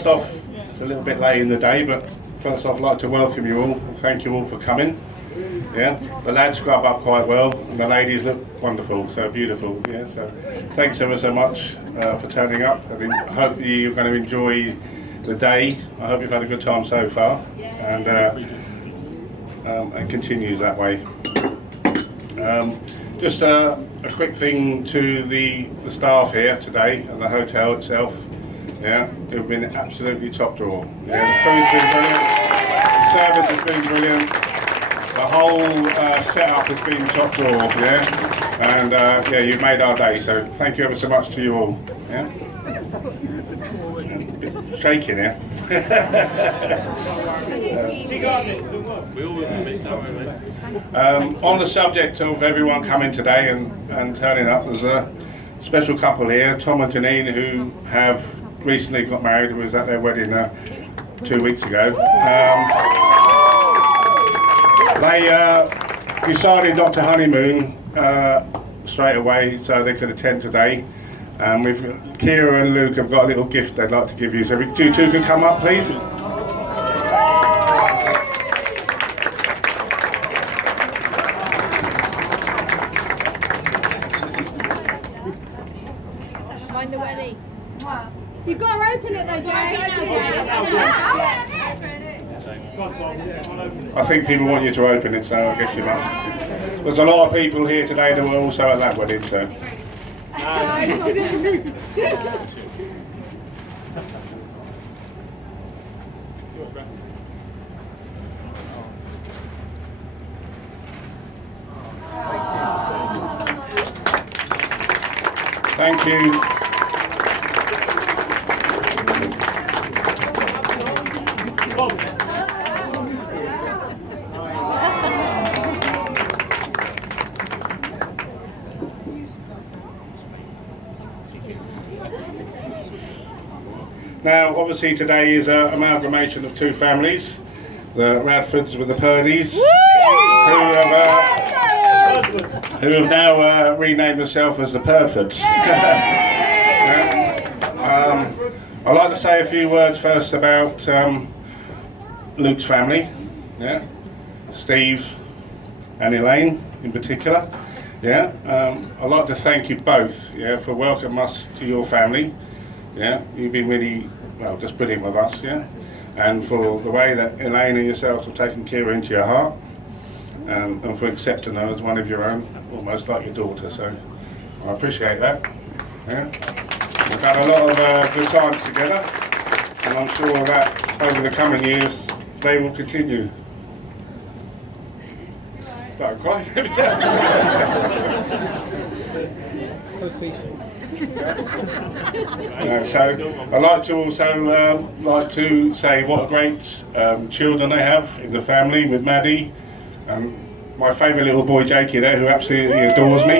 first off, it's a little bit late in the day, but first off I'd like to welcome you all and thank you all for coming. Yeah, the lads scrub up quite well and the ladies look wonderful, so beautiful. Yeah, so thanks ever so much for turning up. I hope you're going to enjoy the day. I hope you've had a good time so far, and continues that way. Just a quick thing to the staff here today and the hotel itself. Yeah, they've been absolutely top drawer. Yeah, the food's been brilliant, the service has been brilliant, the whole setup has been top drawer. Yeah, and yeah, you've made our day. So thank you ever so much to you all. Yeah, shaking here. On the subject of everyone coming today and turning up, there's a special couple here, Tom and Janine, who have recently got married. We was at their wedding 2 weeks ago. They decided not to honeymoon straight away so they could attend today. Kira and Luke have got a little gift they'd like to give you. So if you two could come up, please. Mind the welly. You've got to open it though, Jay. I think people want you to open it, so I guess you must. There's a lot of people here today that were also at that wedding, so. Thank you. Now, obviously today is an amalgamation of two families, the Radfords with the Purleys, who have now renamed themselves as the Purfords. I'd like to say a few words first about Luke's family, yeah, Steve and Elaine in particular. Yeah, I'd like to thank you both, yeah, for welcoming us to your family. Yeah, you've been really, well, just brilliant with us, yeah, and for the way that Elaine and yourselves have taken Kira into your heart, and for accepting her as one of your own, almost like your daughter. So I appreciate that. Yeah, we've had a lot of good times together, and I'm sure that over the coming years they will continue. Don't cry. So I'd like to also say what great children they have in the family with Maddie, my favourite little boy Jakey there, who absolutely adores me.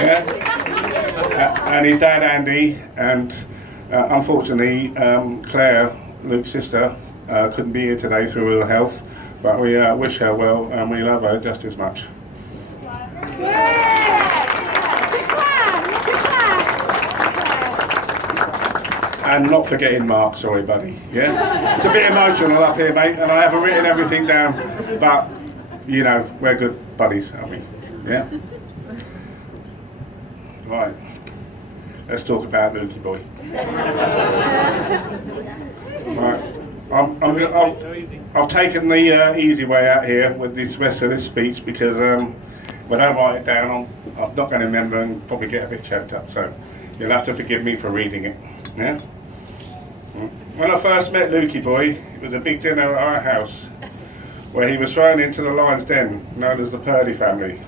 Yeah. And his dad Andy, and unfortunately Claire, Luke's sister, couldn't be here today through ill health, but we wish her well and we love her just as much. And not forgetting Mark, sorry buddy, yeah? It's a bit emotional up here, mate, and I haven't written everything down, but, you know, we're good buddies, aren't we? Yeah? Right, let's talk about Lukey boy. Right, I've taken the easy way out here with this rest of this speech because if I don't write it down, I'm not going to remember and probably get a bit choked up, so you'll have to forgive me for reading it. Yeah? When I first met Lukey boy, it was a big dinner at our house where he was thrown into the lion's den, known as the Purley family.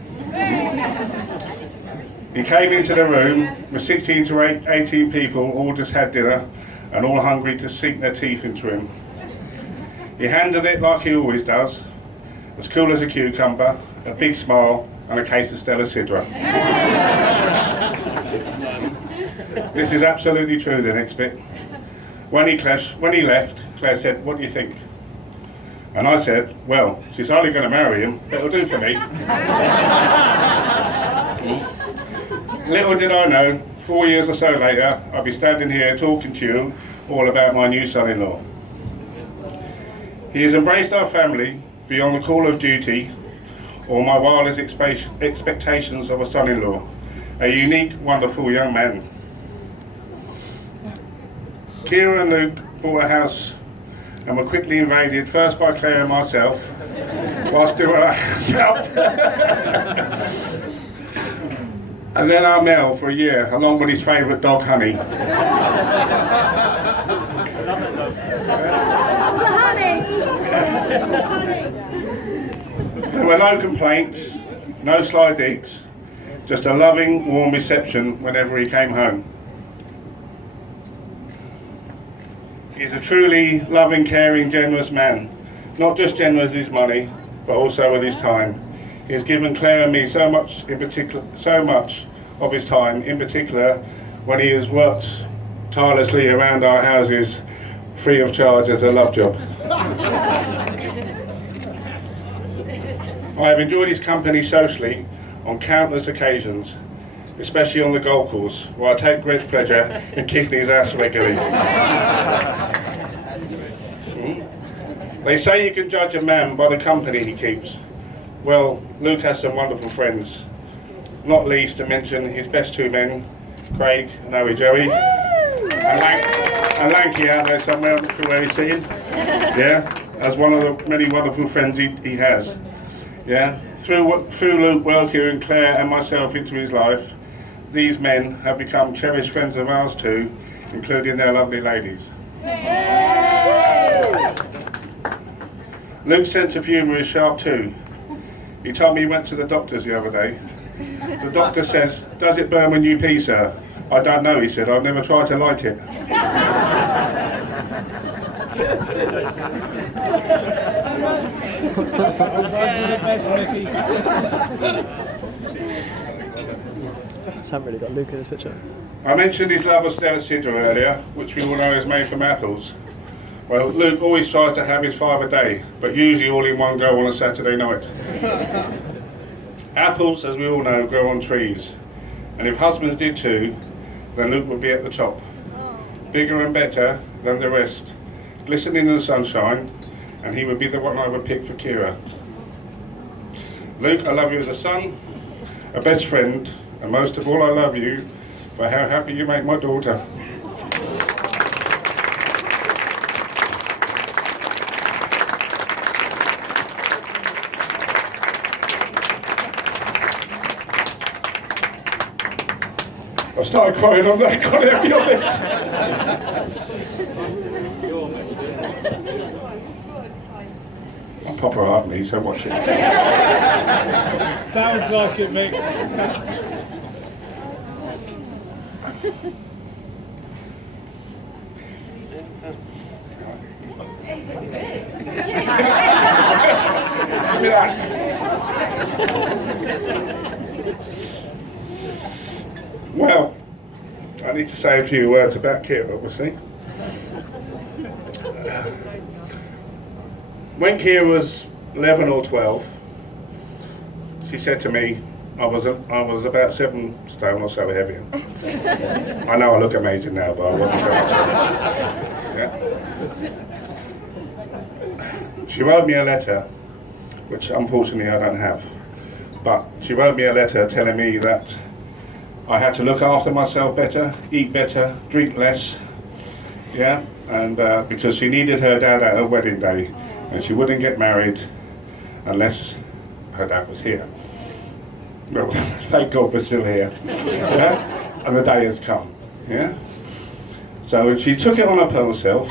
He came into the room with 16 to 18 people, all just had dinner and all hungry to sink their teeth into him. He handled it like he always does, as cool as a cucumber, a big smile and a case of Stella Sidra. This is absolutely true, the next bit. When he left, Claire said, "What do you think?" And I said, "Well, she's hardly going to marry him, but it'll do for me." Little did I know, 4 years or so later, I'll be standing here talking to you all about my new son-in-law. He has embraced our family beyond the call of duty or my wildest expectations of a son-in-law. A unique, wonderful young man. Kira and Luke bought a house and were quickly invaded, first by Claire and myself, while still at our house. And then our Mel for a year, along with his favourite dog, Honey. There were no complaints, no sly digs, just a loving, warm reception whenever he came home. He's a truly loving, caring, generous man. Not just generous with his money, but also with his time. He has given Claire and me so much of his time, in particular when he has worked tirelessly around our houses free of charge as a love job. I have enjoyed his company socially on countless occasions, especially on the golf course, where I take great pleasure in kicking his ass regularly. They say you can judge a man by the company he keeps. Well, Luke has some wonderful friends, not least to mention his best two men, Craig and Owie Joey, and Lanky out there somewhere, I'm not sure where he's sitting, yeah, as one of the many wonderful friends he has. Yeah, through Luke welcoming Claire and myself into his life, these men have become cherished friends of ours too, including their lovely ladies. Luke's sense of humour is sharp too. He told me he went to the doctor's the other day. The doctor says, "Does it burn when you pee, sir?" "I don't know," he said, "I've never tried to light it." I haven't really got Luke in this picture. I mentioned his love of Stella Cider earlier, which we all know is made from apples. Well, Luke always tries to have his 5 a day, but usually all in one go on a Saturday night. Apples, as we all know, grow on trees, and if husbands did too, then Luke would be at the top. Bigger and better than the rest, glistening in the sunshine, and he would be the one I would pick for Kira. Luke, I love you as a son, a best friend, and most of all I love you for how happy you make my daughter. I started crying on that, can't help me on this. I'll pop her up me, so watch it. Sounds like it, Mick. Well, I need to say a few words about Kira, obviously. When Kira was 11 or 12, she said to me, I was about 7 stone or so heavier. I know I look amazing now, but I wasn't so much heavier. Yeah. She wrote me a letter, which unfortunately I don't have, but she wrote me a letter telling me that I had to look after myself better, eat better, drink less, yeah, and because she needed her dad at her wedding day, and she wouldn't get married unless her dad was here. Well, thank God we're still here, yeah? And the day has come, yeah. So she took it on herself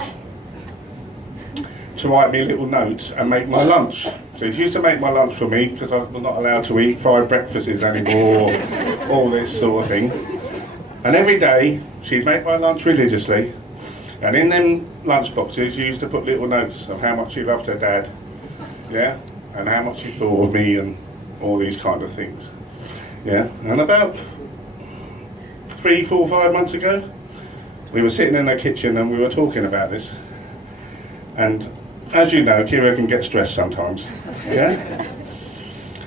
to write me little notes and make my lunch. So she used to make my lunch for me because I was not allowed to eat 5 breakfasts anymore, all this sort of thing. And every day she'd make my lunch religiously, and in them lunch boxes she used to put little notes of how much she loved her dad, yeah, and how much she thought of me and all these kind of things, yeah. And about 3, 4, 5 months ago, we were sitting in her kitchen and we were talking about this, and as you know, Kira can get stressed sometimes, yeah?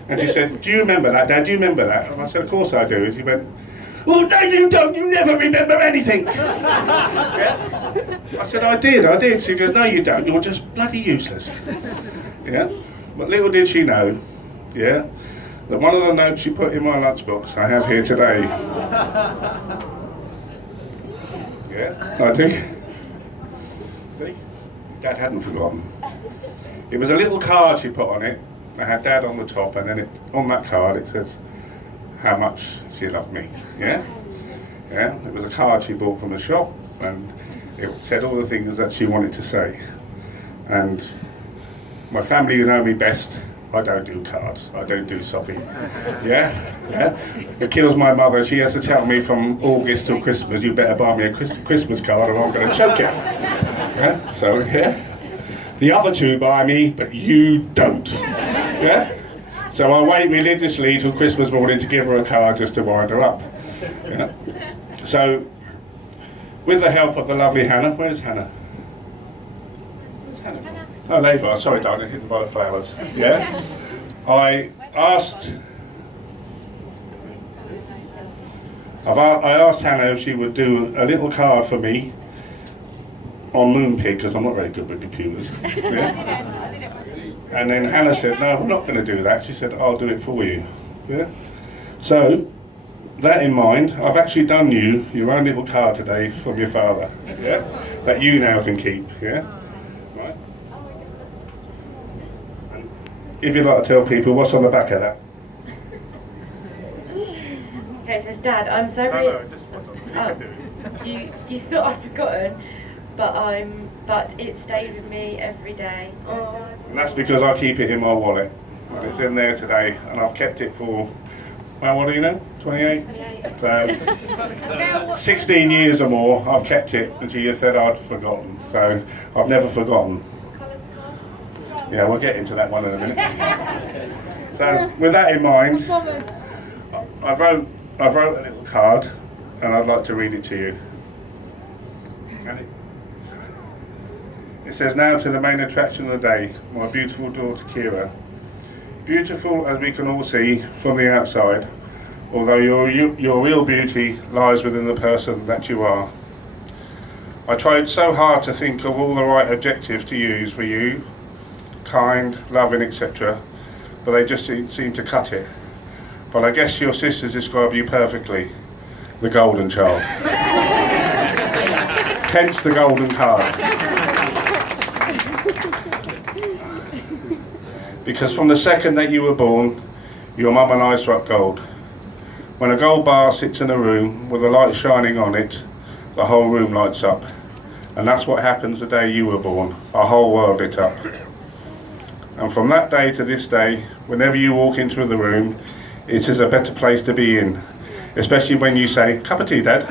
And she said, "Do you remember that, Dad? Do you remember that?" And I said, "Of course I do." And she went, Well, no, you don't. You never remember anything. Yeah? I said, I did. She goes, no, you don't. You're just bloody useless. Yeah? But little did she know, yeah, that one of the notes she put in my lunchbox I have here today. Yeah, I do. See? Dad hadn't forgotten. It was a little card she put on it. I had Dad on the top, and then on that card it says how much she loved me. Yeah? Yeah, it was a card she bought from the shop, and it said all the things that she wanted to say. And my family, who know me best, I don't do cards. I don't do shopping. Yeah? Yeah? It kills my mother. She has to tell me from August till Christmas, you better buy me a Christmas card or I'm going to choke you. Yeah? So, yeah. The other two buy me, but you don't. Yeah? So I wait religiously till Christmas morning to give her a card just to wind her up. Yeah? So, with the help of the lovely Hannah, where's Hannah? Oh, there you are. Sorry, darling, hidden by the flowers. Yeah? I asked Hannah if she would do a little card for me on Moonpig, because I'm not very good with computers. Yeah? And then Hannah said, no, I'm not going to do that. She said, I'll do it for you. Yeah? So, that in mind, I've actually done you your own little card today from your father. Yeah? That you now can keep. Yeah? Right? If you'd like to tell people what's on the back of that. Okay, it says, Dad, I'm so really... You thought I'd forgotten, but it stayed with me every day. Oh. And that's because I keep it in my wallet. And it's in there today, and I've kept it for, well, what do you know, 28? 28. So, 16 years or more, I've kept it, and she just said I'd forgotten. So, I've never forgotten. Yeah, we'll get into that one in a minute. So, with that in mind, I wrote a little card, and I'd like to read it to you. And it says, now to the main attraction of the day, my beautiful daughter Kira. Beautiful as we can all see from the outside, although your real beauty lies within the person that you are. I tried so hard to think of all the right adjectives to use for you, kind, loving, etc., but they just seem to cut it. But I guess your sisters describe you perfectly, the golden child. Hence the golden card. Because from the second that you were born, your mum and I struck gold. When a gold bar sits in a room with a light shining on it, the whole room lights up. And that's what happens the day you were born. Our whole world lit up. And from that day to this day, whenever you walk into the room, it is a better place to be in. Especially when you say, cup of tea, Dad.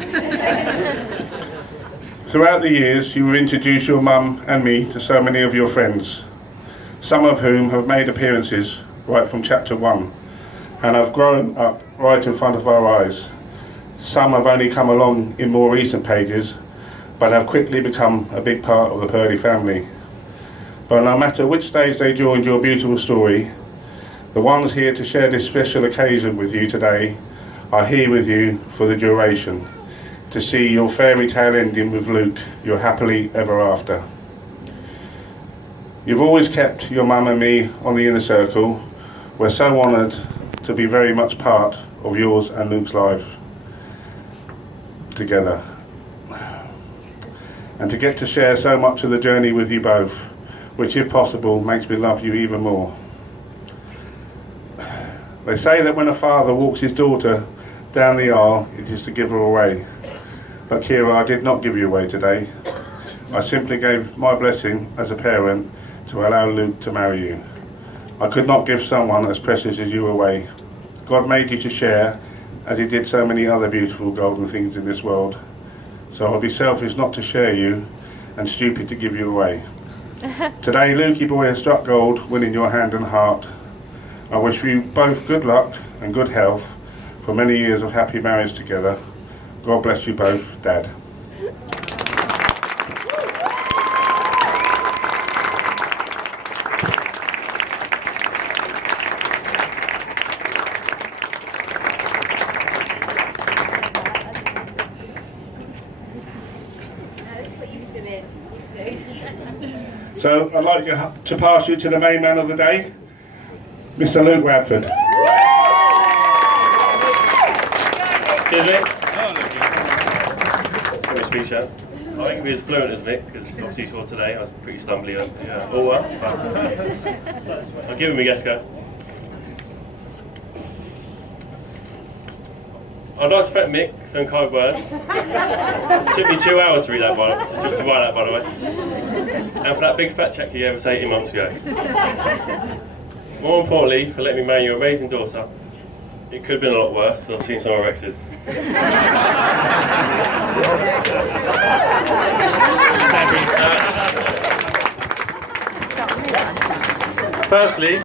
Throughout the years, you will introduce your mum and me to so many of your friends, some of whom have made appearances right from chapter 1 and have grown up right in front of our eyes. Some have only come along in more recent pages, but have quickly become a big part of the Purdy family. But no matter which stage they joined your beautiful story, the ones here to share this special occasion with you today are here with you for the duration, to see your fairy tale ending with Luke, your happily ever after. You've always kept your mum and me on the inner circle. We're so honoured to be very much part of yours and Luke's life together. And to get to share so much of the journey with you both, which if possible makes me love you even more. They say that when a father walks his daughter down the aisle, it is to give her away. But Kira, I did not give you away today. I simply gave my blessing as a parent to allow Luke to marry you. I could not give someone as precious as you away. God made you to share, as he did so many other beautiful golden things in this world. So I'll be selfish not to share you, and stupid to give you away. Today, Lukey boy has struck gold, winning your hand and heart. I wish you both good luck and good health for many years of happy marriage together. God bless you both, Dad. So I'd like to pass you to the main man of the day, Mr. Luke Radford. Cheers, Vic. Let's put my speech out. I think be as fluent as Vic, because obviously you saw today I was pretty stumbly. Yeah, all well. I'll give him a guess go. I'd like to thank Mick for them kind words. It took me 2 hours to read that, by the way. And for that big fat check you gave us 18 months ago. More importantly, for letting me marry your amazing daughter. It could have been a lot worse, so I've seen some of our exes. Firstly,